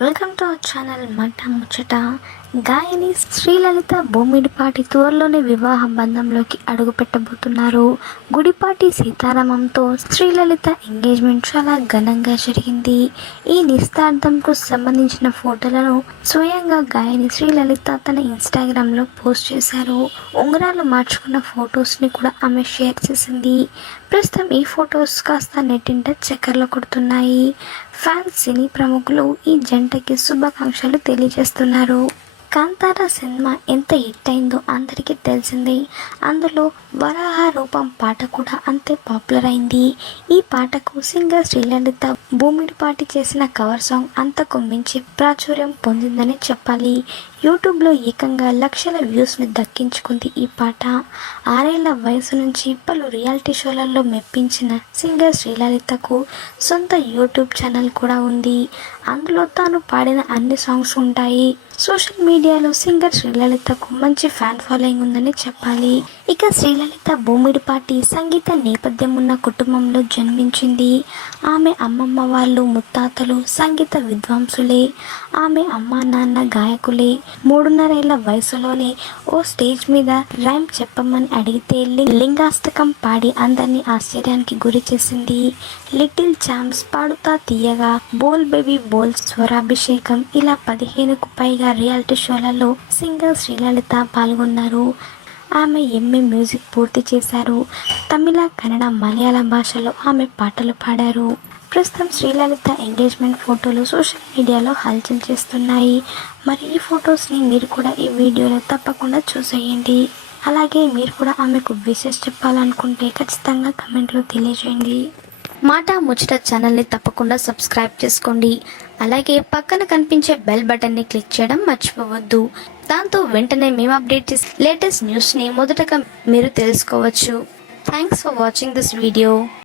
Welcome to our channel మంట ముచ్చట గాయని శ్రీలలిత బొమ్మిడిపాటి త్వరలోనే వివాహ బంధంలోకి అడుగుపెట్టబోతున్నారు. గుడిపాటి సీతారామంతో శ్రీలలిత ఎంగేజ్మెంట్ చాలా ఘనంగా జరిగింది. ఈ నిస్తార్థంకు సంబంధించిన ఫోటోలను స్వయంగా గాయని శ్రీలలిత తన ఇన్స్టాగ్రామ్లో పోస్ట్ చేశారు. ఉంగరాలు మార్చుకున్న ఫొటోస్ని కూడా ఆమె షేర్ చేసింది. ప్రస్తుతం ఈ ఫొటోస్ కాస్త నెట్టింట చక్కర్లు కొడుతున్నాయి. ఫ్యాన్స్ సినీ ప్రముఖులు ఈ జంటకి శుభాకాంక్షలు తెలియజేస్తున్నారు. కాంతార సినిమా ఎంత హిట్ అయిందో అందరికీ తెలిసిందే. అందులో వరాహ రూపం పాట కూడా అంతే పాపులర్ అయింది. ఈ పాటకు సింగర్ శ్రీలలిత భూమిడిపాటి చేసిన కవర్ సాంగ్ అంతకు మించి ప్రాచుర్యం పొందిందని చెప్పాలి. యూట్యూబ్లో ఏకంగా లక్షల వ్యూస్ని దక్కించుకుంది ఈ పాట. ఆరేళ్ళ వయసు నుంచి పలు రియాలిటీ షోలలో మెప్పించిన సింగర్ శ్రీలలితకు సొంత యూట్యూబ్ ఛానల్ కూడా ఉంది. అందులో తాను పాడిన అన్ని సాంగ్స్ ఉంటాయి. సోషల్ మీడియాలో సింగర్ శ్రీలలితకు మంచి ఫ్యాన్ ఫాలోయింగ్ ఉందని చెప్పాలి. ఇక శ్రీలలిత భూమిడిపాటి సంగీత నేపథ్యం ఉన్న కుటుంబంలో జన్మించింది. ఆమె అమ్మమ్మ వాళ్ళు ముత్తాతలు సంగీత విద్వాంసులే. ఆమె అమ్మ నాన్న గాయకులే. మూడున్నరేళ్ళ వయసులోనే ఓ స్టేజ్ మీద రైమ్ చెప్పమని అడిగితే లింగాస్తకం పాడి అందరినీ ఆశ్చర్యానికి గురి చేసింది. లిటిల్ ఛాంప్స్ పాడుతా తీయగా బోల్ బేబీ బోల్ స్వరాభిషేకం ఇలా పదిహేనుకు పైగా రియాలిటీ షోలలో సింగర్ శ్రీలలిత పాల్గొన్నారు. ఆమె ఎంఏ మ్యూజిక్ పూర్తి చేశారు. తమిళ కన్నడ మలయాళం భాషలో ఆమె పాటలు పాడారు. ప్రస్తుతం శ్రీలలిత ఎంగేజ్మెంట్ ఫోటోలు సోషల్ మీడియాలో హల్చల్ చేస్తున్నాయి. మరి ఈ ఫొటోస్ని మీరు కూడా ఈ వీడియోలో తప్పకుండా చూసేయండి. అలాగే మీరు కూడా ఆమెకు విషెస్ చెప్పాలనుకుంటే ఖచ్చితంగా కమెంట్లో తెలియజేయండి. మాట ముచ్చట ఛానల్ని తప్పకుండా సబ్స్క్రైబ్ చేసుకోండి. అలాగే పక్కన కనిపించే బెల్ బటన్ని క్లిక్ చేయడం మర్చిపోవద్దు. దాంతో వెంటనే మేము అప్డేట్ చేసే లేటెస్ట్ న్యూస్ని మొదటగా మీరు తెలుసుకోవచ్చు. Thanks for watching this video